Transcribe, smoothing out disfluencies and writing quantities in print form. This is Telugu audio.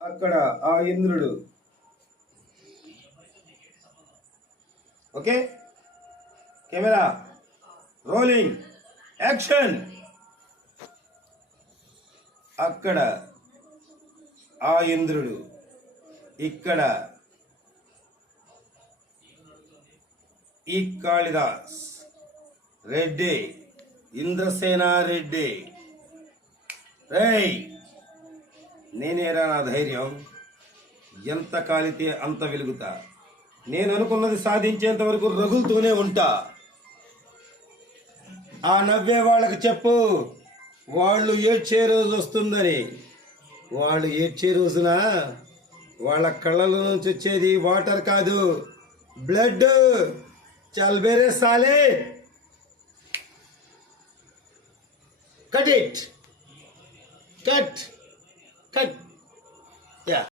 అక్కడ ఆ ఇంద్రుడు. Okay, camera rolling, action. అక్కడ ఆ ఇంద్రుడు, ఇక్కడ ఈ కాళిదాస్ రెడ్డి, ఇంద్రసేన రెడ్డి. రేయ్, నేనేరా నా ధైర్యం, ఎంత కాలితే అంత వెలుగుతా. నేను అనుకున్నది సాధించేంత వరకు రగులుతూనే ఉంటా. ఆ నవ్వే వాళ్ళకి చెప్పు, వాళ్ళు ఏడ్చే రోజు వస్తుందని. వాళ్ళు ఏడ్చే రోజున వాళ్ళ కళ్ళలో నుంచి వచ్చేది వాటర్ కాదు, బ్లడ్. చల్బేరే సాలే, కట్ ఇట్, కట్ కట్.